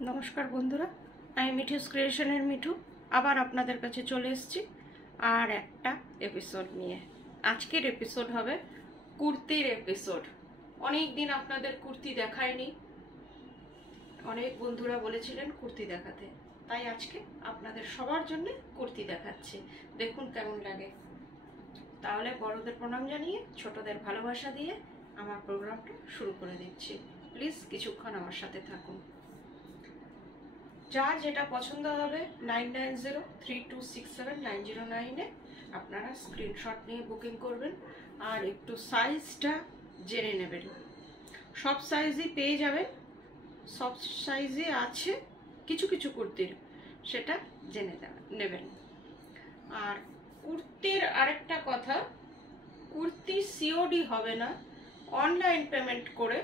নমস্কার বন্ধুরা, আমি মিঠুস ক্রিয়েশনের মিঠু আবার আপনাদের কাছে চলে এসেছি আর একটা এপিসোড নিয়ে। আজকের এপিসোড হবে কুর্তির এপিসোড। অনেক দিন আপনাদের কুর্তি দেখায়নি, অনেক বন্ধুরা বলেছিলেন কুর্তি দেখাতে, তাই আজকে আপনাদের সবার জন্য কুর্তি দেখাচ্ছি। দেখুন কেমন লাগে। তাহলে বড়দের প্রণাম জানিয়ে ছোটদের ভালোবাসা দিয়ে আমার প্রোগ্রামটা শুরু করে দিচ্ছি। প্লিজ কিছুক্ষণ আমার সাথে থাকুন। যার যেটা পছন্দ হবে 9903267909-এ আপনারা স্ক্রিনশট নিয়ে বুকিং করবেন আর একটু সাইজটা জেনে নেবেন। সব সাইজই পেয়ে যাবেন, সব সাইজই আছে, কিছু কিছু কুর্তির সেটা জেনে নেবেন। আর কুর্তির আরেকটা কথা, কুর্তি সিওডি হবে না, অনলাইন পেমেন্ট করে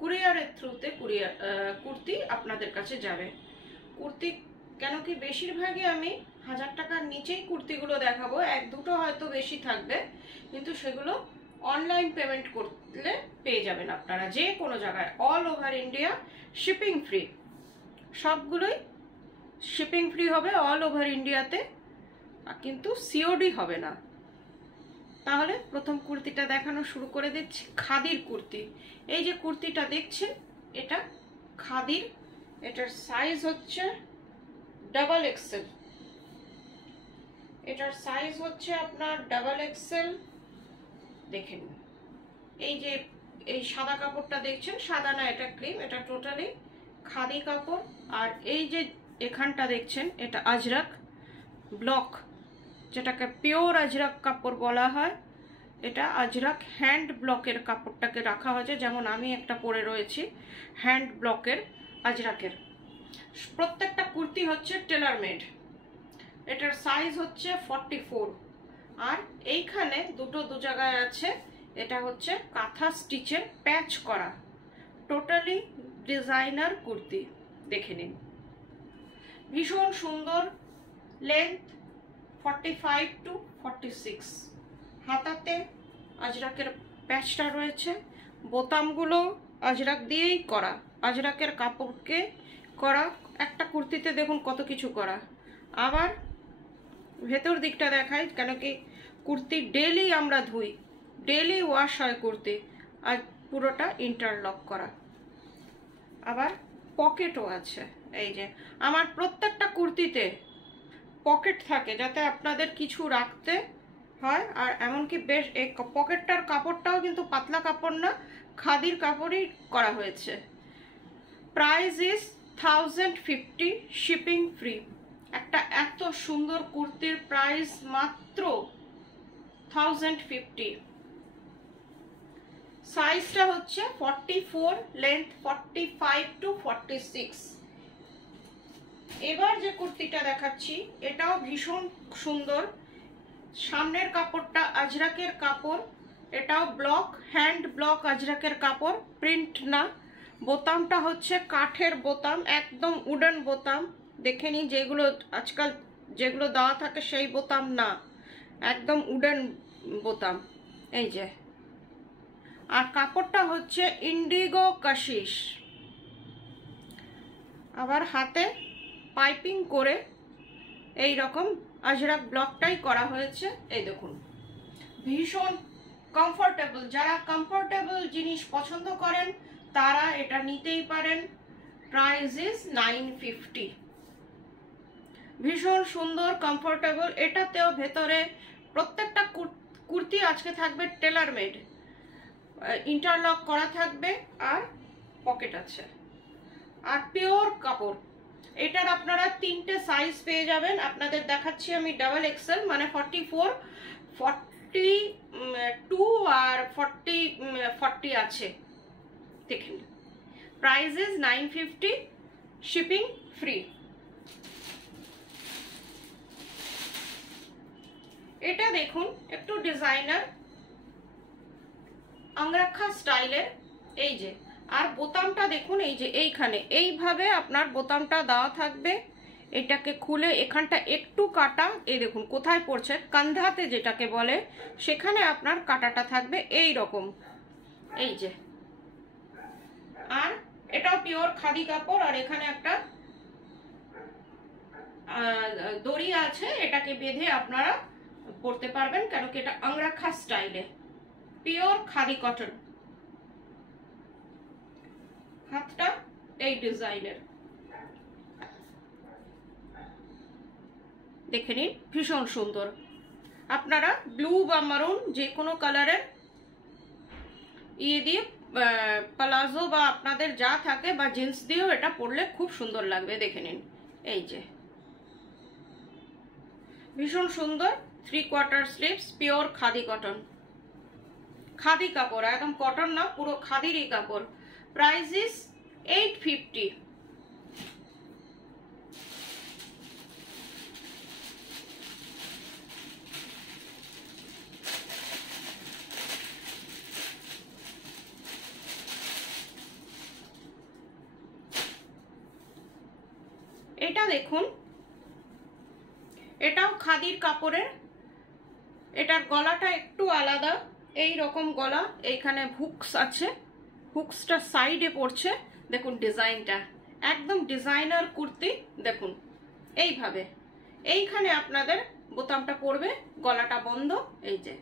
কুরিয়ারের থ্রুতে কুর্তি আপনাদের কাছে যাবে। কুর্তি কেন কি বেশিরভাগই আমি 1000 টাকার নিচেই কুর্তিগুলো দেখাবো, এক দুটো হয়তো বেশি থাকবে, কিন্তু সেগুলো অনলাইন পেমেন্ট করলে পেয়ে যাবেন আপনারা যে কোনো জায়গায়, all over India, shipping free. সবগুলোই শিপিং ফ্রি হবে অল ওভার ইন্ডিয়াতে, কিন্তু সিওডি হবে না। তাহলে প্রথম কুর্তিটা দেখানো শুরু করে দিচ্ছি। খাদির কুর্তি। এই যে কুর্তিটা দেখছেন এটা খাদির, এটার সাইজ হচ্ছে ডাবল এক্সেল। এটার সাইজ হচ্ছে আপনার ডাবল এক্সেল। দেখেন এই যে এই সাদা কাপড়টা দেখছেন, সাদা না, এটা ক্রিম, এটা টোটালি খাদি কাপড়। আর এই যে এখানটা দেখছেন এটা আজরাক ব্লক, যেটাকে পিওর আজরাক কাপড় বলা হয়। এটা আজরাক হ্যান্ড ব্লকের কাপড়টাকে রাখা হয়েছে, যেমন আমি একটা পরে রয়েছি হ্যান্ড ব্লকের আজরাকের। প্রত্যেকটা কুর্তি হচ্ছে টেলার মেড। এটার সাইজ হচ্ছে 44। আর এইখানে দু জায়গায় আছে, এটা হচ্ছে কাঁথা স্টিচের প্যাচ করা, টোটালি ডিজাইনার কুর্তি। দেখে নিন, ভীষণ সুন্দর। Length 45 to 46। হাতাতে আজরাকের প্যাচটা রয়েছে, বোতামগুলো আজরাক দিয়েই করা, আজরাকের কাপড়কে করা। একটা কুর্তিতে দেখুন কত কিছু করা। আবার ভেতর দিকটা দেখাই, কেন কি কুর্তি ডেলি আমরা ধুই, ডেলি ওয়াশ হয় কুর্তি, আর পুরোটা ইন্টারলক করা। আবার পকেটও আছে। এই যে আমার প্রত্যেকটা কুর্তিতে পকেট থাকে, যাতে আপনাদের কিছু রাখতে হয়। আর এমনকি বেশ এই পকেটটার কাপড়টাও কিন্তু পাতলা কাপড় না, খাদির কাপড়ই করা হয়েছে। Price is 1050, shipping free. একটা এত সুন্দর কুর্তির প্রাইস মাত্র 1050। সাইজটা হচ্ছে 44, লেন্থ 45 to 46। এবার যে কুর্তিটা দেখাচ্ছি এটাও ভীষণ সুন্দর। সামনের কাপড়টা আজরাকের কাপড়, এটাও ব্লক, হ্যান্ড ব্লক আজরাকের কাপড়, প্রিন্ট না। বোতামটা হচ্ছে কাঠের বোতাম, একদম উডেন বোতাম। দেখে নিন, যেগুলো আজকাল যেগুলো দেওয়া থাকে সেই বোতাম না, একদম উডেন বোতাম। এই যে, আর কাপড়টা হচ্ছে ইন্ডিগো কাশিস। আবার হাতে পাইপিং করে এই রকম আজরাক ব্লকটাই করা হয়েছে। এই দেখুন, ভীষণ কমফোর্টেবল। যারা কমফোর্টেবল জিনিস পছন্দ করেন তারা এটা নিতেই পারেন। Price is 950। ভীষণ সুন্দর, কমফোর্টেবল। এটাতেও ভেতরে প্রত্যেকটা কুর্তি আজকে থাকবে টেলার মেড, ইন্টারলক করা থাকবে, আর পকেট আছে, আর পিওর কাপড়। এটার আপনারা 3টে সাইজ পেয়ে যাবেন। আপনাদের দেখাচ্ছি আমি ডাবল এক্সেল, মানে 44, 42 আর 40 আছে। দেখেন, প্রাইস ইজ 950, শিপিং ফ্রি। এটা দেখুন একটু ডিজাইনার আংরাক্ষা স্টাইলের। এই যে, আর বোতামটা দেখুন, এই যে এইখানে এইভাবে আপনার বোতামটা দেওয়া থাকবে। এটাকে খুলে এখানটা একটু কাটা, এই দেখুন কোথায় পড়ছে, কান্ধাতে যেটাকে বলে, সেখানে আপনার কাটাটা থাকবে এই রকম। এই যে, আর এটাও পিওর খাদি কাপড়, আর এখানে একটা দড়ি আছে, এটাকে বেঁধে আপনারা পরতে পারবেন, কেন কি এটা আংরাখা স্টাইলে পিওর খাদি কটন। হাতটা এই ডিজাইনের, দেখে নিন, ভীষণ সুন্দর। আপনারা ব্লু বা মারুন যে কোনো কালারের দিয়ে প্লাজো বা আপনাদের যা থাকে বা জিন্স দিয়েও এটা পরলে খুব সুন্দর লাগবে। দেখে নিন, এই যে ভীষণ সুন্দর 3/4 sleeves, pure khadi cotton, khadi কাপড়, একদম কটন না, পুরো খাদিরই কাপড়। Price is 850। এটা দেখুন, এটাও খাদির কাপড়ের, এটার গলাটা একটু আলাদা, এই রকম গলা, এইখানে হুকস আছে, হুকসটা সাইডে পড়ছে। দেখুন ডিজাইনটা একদম ডিজাইনার কুর্তি। দেখুন এইভাবে, এইখানে আপনাদের বোতামটা পড়বে, গলাটা বন্ধ। এই যে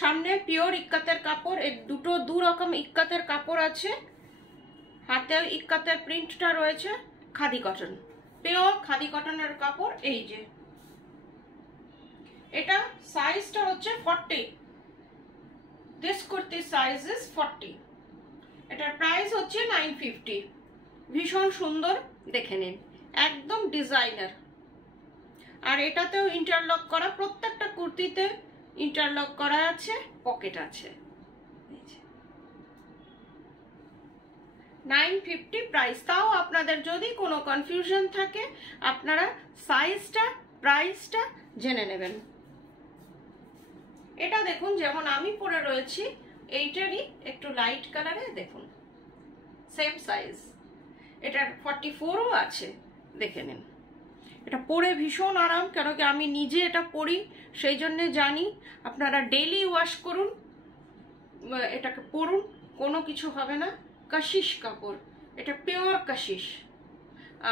সামনে পিওর ইক্কাতের কাপড়, এই দু রকম ইক্কাতের কাপড় আছে, হাতেও ইক্কাতের প্রিন্টটা রয়েছে, খাদি কটন, পিওর খাদি কটনের কাপড়। এই যে এটা সাইজটা হচ্ছে 40, দিস কুর্তি সাইজ ইজ 40। এটার প্রাইস হচ্ছে 950। ভীষণ সুন্দর, দেখে নিন, একদম ডিজাইনার। আর এটাতেও ইন্টারলক করা, প্রত্যেকটা কুর্তিতে ইন্টারলক করা আছে, পকেট আছে। 950 প্রাইস। তাও আপনাদের যদি কোনো কনফিউশন থাকে আপনারা সাইজটা প্রাইসটা জেনে নেবেন। এটা দেখুন, যেমন আমি পরে রয়েছি এইটারই একটু লাইট কালারে, দেখুন সেম সাইজ, এটার 44ও আছে। দেখে নিন, এটা পরে ভীষণ আরাম, কেন কি আমি নিজে এটা পরি, সেই জন্যে জানি। আপনারা ডেইলি ওয়াশ করুন, এটাকে পরুন, কোনো কিছু হবে না। কাশিশ কাপড়, এটা পিওর কাশিশ।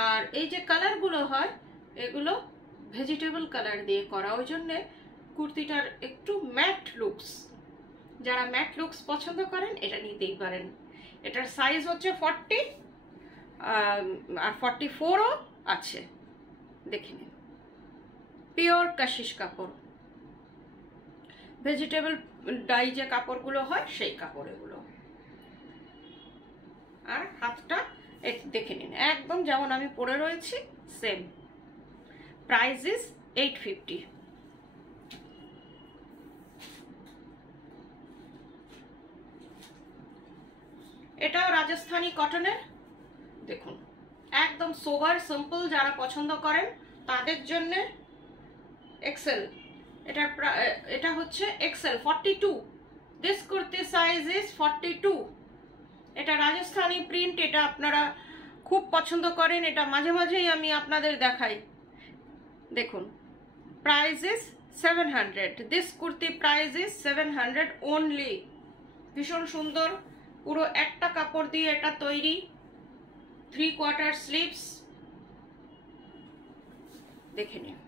আর এই যে কালারগুলো হয় এগুলো ভেজিটেবল কালার দিয়ে করা, ওই জন্যে কুর্তিটার একটু ম্যাট লুকস, যারা ম্যাট লুকস পছন্দ করেন এটা নিতেই পারেন। এটার সাইজ হচ্ছে 40 আর 44ও আছে। দেখে নিন, পিওর কাশিশ কাপড়, ভেজিটেবল ডাই যে কাপড়গুলো হয় সেই কাপড় এগুলো। আর হাতটা দেখে নিন, একদম যেমন আমি পরে রয়েছি সেম। Price is 850। এটাও রাজস্থানী কটনের, দেখুন একদম সোবার সিম্পল, যারা পছন্দ করেন তাদের জন্য এক্সেল। এটা হচ্ছে XL 42, this kurti size is 42। এটা রাজস্থানী প্রিন্ট, এটা আপনারা খুব পছন্দ করেন, এটা মাঝে মাঝেই আমি আপনাদের দেখাই। দেখুন price is 700, this kurti price is 700 only. ভীষণ সুন্দর, পুরো একটা কাপড় দিয়ে এটা তৈরি, 3/4 স্লিভস। দেখে নিন,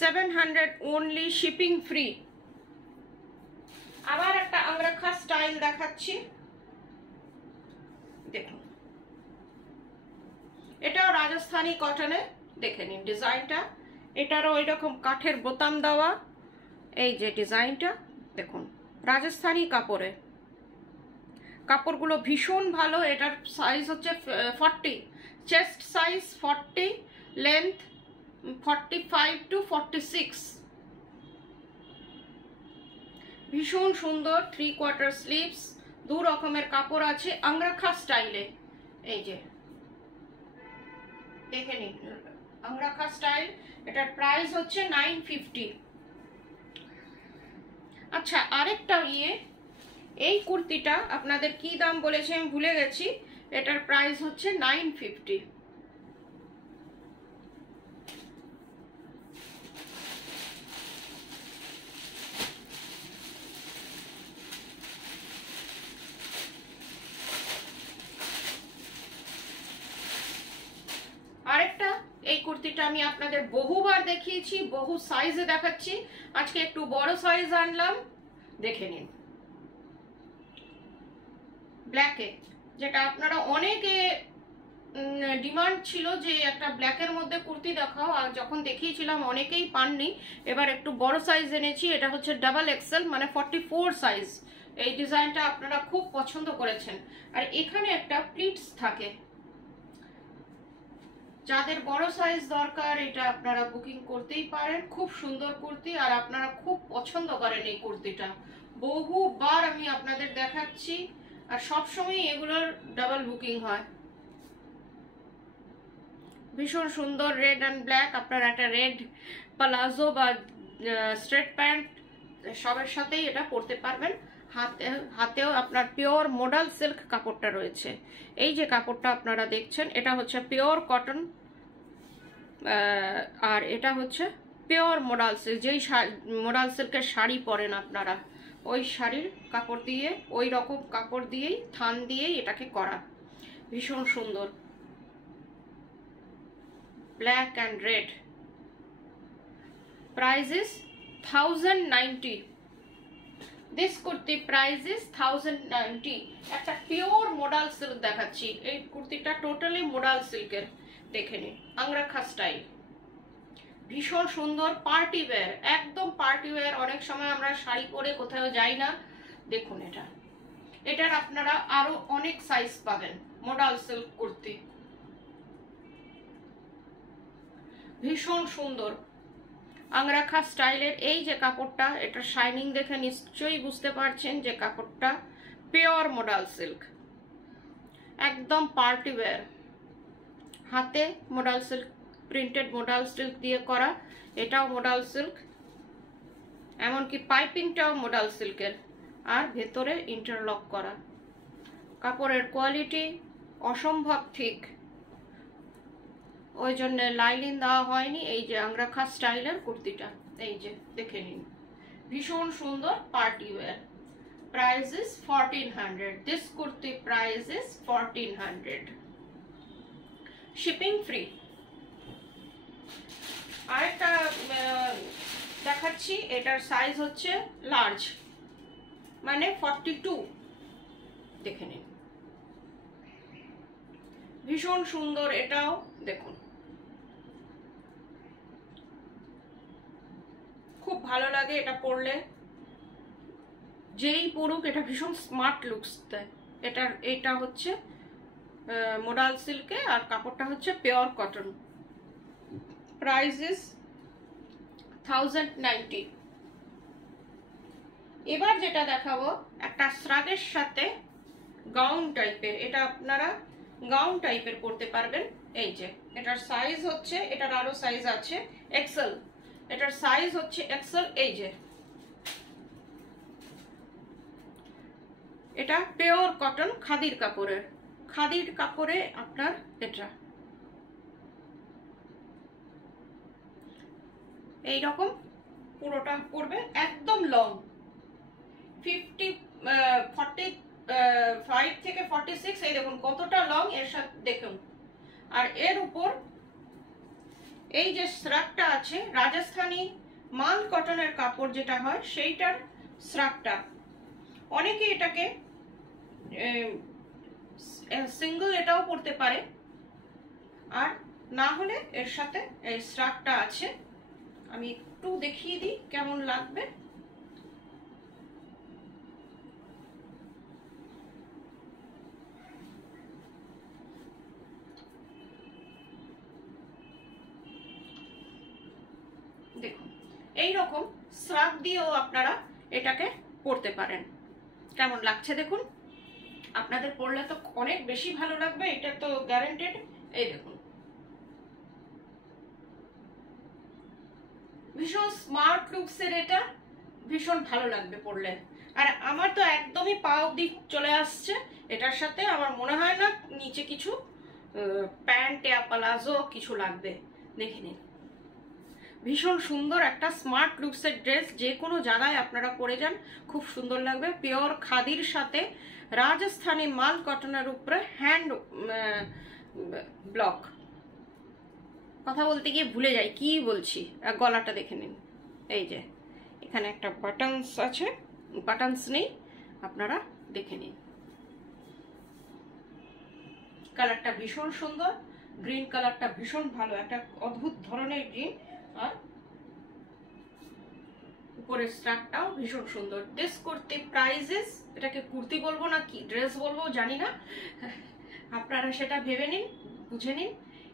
700 অনলি, শিপিং ফ্রি। আবার একটা আংরাখা স্টাইল দেখাচ্ছি, দেখুন এটাও রাজস্থানী কটনে। দেখে নিন ডিজাইনটা, এটারও ওই রকম কাঠের বোতাম দেওয়া, এই যে ডিজাইনটা দেখুন, রাজস্থানী কাপড়ে, কাপড়গুলো ভীষণ ভালো। এটার সাইজ হচ্ছে 40, চেস্ট সাইজ 40, লেন্থ 45 to 46। ভীষণ সুন্দর, 3/4 স্লিভস, দু রকমের কাপড় আছে, আংরাখা স্টাইলে। এই যে দেখে নিন, আংরাখা স্টাইল। এটার প্রাইস হচ্ছে 950। আচ্ছা, আরেকটা এই কুর্তিটা আপনাদের কি দাম বলেছে আমি ভুলে গেছি, এটার প্রাইস হচ্ছে 950। কুর্তিটা আমি আপনাদের বহুবার দেখিয়েছি, বহু সাইজে দেখাচ্ছি, আজকে একটু বড় সাইজ আনলাম, দেখে নিন। ব্ল্যাকে, যেটা আপনারা অনেকে ডিমান্ড ছিল যে একটা ব্ল্যাকের মধ্যে কুর্তি দেখাও, আর যখন দেখিয়েছিলাম অনেকেই পাননি, এবার একটু বড় সাইজ এনেছি। এটা হচ্ছে ডাবল এক্সেল মানে 44 সাইজ। এই ডিজাইনটা আপনারা খুব পছন্দ করেছেন। আর এখানে একটা প্লিটস থাকে, যাদের বড় সাইজ দরকার এটা আপনারা বুকিং করতেই পারেন। খুব সুন্দর কুর্তি, আর আপনারা খুব পছন্দ করেন এই কুর্তিটা, বহুবার আমি আপনাদের দেখাচ্ছি, আর সবসময় এগুলোর ডাবল বুকিং হয়। ভীষণ সুন্দর রেড অ্যান্ড ব্ল্যাক। আপনারা একটা রেড প্লাজো বা স্ট্রেট প্যান্ট সবের সাথেই এটা পরতে পারবেন। হাতেও আপনার পিওর মোডাল সিল্ক কাপড়টা রয়েছে। এই যে কাপড়টা আপনারা দেখছেন এটা হচ্ছে পিওর কটন, আর এটা হচ্ছে পিওর মোডাল সিল্ক। যেই মোডাল সিল্কের শাড়ি পরেন আপনারা, ওই শাড়ির কাপড় দিয়ে, ওই রকম কাপড় দিয়েই, থান দিয়েই এটাকে করা। ভীষণ সুন্দর, black and red. Price is 1090. This kurti price is 1090. একটা পিওর মোডাল সিল্ক দেখাচ্ছি। এই কুর্তিটা টোটালি মোডাল সিল্কের, দেখে নিন, আংরাখা স্টাইল। ভীষণ সুন্দর, পার্টি ওয়্যার, একদম পার্টি ওয়্যার। অনেক সময় আমরা শাড়ি পরে কোথাও যাই না, দেখুন এটা। এটার আপনারা আরো অনেক সাইজ পাবেন। মোডাল সিল্ক কুর্তি, ভীষণ সুন্দর আংরাখা স্টাইলের। এই যে কাপড়টা, এটা শাইনিং দেখে নিশ্চয়ই বুঝতে পারছেন যে কাপড়টা পিওর মোডাল সিল্ক, একদম পার্টি ওয়্যার। হাতে modal silk, printed modal silk দিয়ে করা, এটাও মোডাল সিল্ক, এমনকি পাইপিংটাও মোডাল সিল্কের, আর ভেতরে ইন্টারলক করা। কাপড়ের কোয়ালিটি অসম্ভব ঠিক, ওই জন্য লাইনিং দেওয়া হয়নি। এই যে আংরাখা স্টাইলের কুর্তিটা, এই যে দেখে নিন, ভীষণ সুন্দর party wear. Price is 1400। This kurti price is 1400, shipping free. আরেকটা দেখাচ্ছি, এটার সাইজ হচ্ছে লার্জ মানে 42, দেখে নিন, ভীষণ সুন্দর। এটাও দেখুন, খুব ভালো লাগে এটা পরলে, যেই পরুক এটা ভীষণ স্মার্ট লুকস দেয়। এটা হচ্ছে মোডাল সিল্কে, আর কাপড়টা হচ্ছে পিওর কটন। Price is 1090। এবার যেটা দেখাবো একটা শ্রাগের সাথে গাউন টাইপের, এটা আপনারা গাউন টাইপের পরতে পারবেন। এই যে এটার সাইজ হচ্ছে, এটার আরো সাইজ আছে এক্সেল, এটার সাইজ হচ্ছে এক্সেল। এই যে এটা পিওর কটন খাদির কাপড়ের, খাদির কাপড়ে আপনার এটা এই রকম পুরোটা পড়বে, একদম লং, 45 থেকে 46, এই দেখুন কতটা লং এর সাথে, দেখুন। আর এর উপর এই যে শ্রাগটা আছে, রাজস্থানী মাল কটনের কাপড় যেটা হয় সেইটার শ্রাগটা। অনেকে এটাকে সিঙ্গেল এটাও পরতে পারে, আর না হলে এর সাথে এই শ্রাগটা আছে। আমি একটু দেখিয়ে দিই কেমন লাগবে। দেখুন এইরকম শ্রাগ দিয়েও আপনারা এটাকে পরতে পারেন। কেমন লাগছে দেখুন, আপনাদের পরলে তো অনেক বেশি ভালো লাগবে, এটা তো গ্যারান্টেড। এই দেখুন, ভীষণ স্মার্ট লুকসের, এটা ভীষণ ভালো লাগবে পরলে। আর আমার তো একদমই পা অবধি চলে আসছে এটার সাথে, আমার মনে হয় না নিচে কিছু প্যান্ট বা প্লাজো কিছু লাগবে। দেখে নিন, ভীষণ সুন্দর একটা স্মার্ট লুকসের ড্রেস, যে কোনো জায়গায় আপনারা পরে যান খুব সুন্দর লাগবে। পিওর খাদির সাথে রাজস্থানী মাল কটনের উপরে হ্যান্ড ব্লক, কথা বলতে গিয়ে ভুলে যাই কি বলছি। গলাটা দেখে নিন, এই যে এখানে একটা বাটনস আছে, বাটনস নেই, আপনারা দেখে নিন। কালারটা ভীষণ সুন্দর, গ্রিন কালারটা ভীষণ ভালো, একটা অদ্ভুত ধরনের গ্রিন। আর উপরের স্ট্রাকটাও ভীষণ সুন্দর। ড্রেস কুর্তি প্রাইজেস, এটাকে কুর্তি বলবো না কি ড্রেস বলবো জানি না, আপনারা সেটা ভেবে নিন, বুঝে নিন।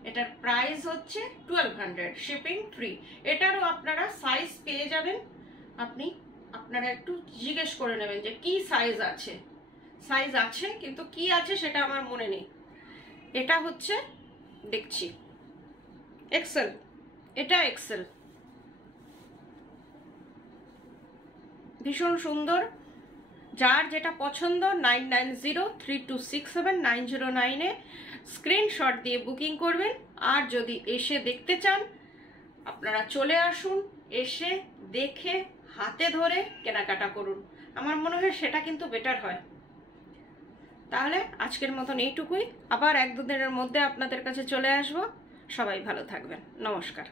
এটার প্রাইস হচ্ছে 1200, শিপিং ফ্রি। এটারও আপনারা সাইজ পেয়ে যাবেন, আপনারা একটু জিজ্ঞেস করে নেবেন যে কি সাইজ আছে। সাইজ আছে কিন্তু কি আছে সেটা আমার মনে নেই। এটা হচ্ছে দেখছি এক্সেল, এটা এক্সেল, ভীষণ সুন্দর। যার যেটা পছন্দ 9903267909-এ স্ক্রিনশট দিয়ে বুকিং করবেন। আর যদি এসে দেখতে চান আপনারা চলে আসুন, এসে দেখে হাতে ধরে কেনাকাটা করুন, আমার মনে হয় সেটা কিন্তু বেটার হয়। তাহলে আজকের মতন এইটুকুই, আবার 1-2 দিনের মধ্যে আপনাদের কাছে চলে আসবো। সবাই ভালো থাকবেন, নমস্কার।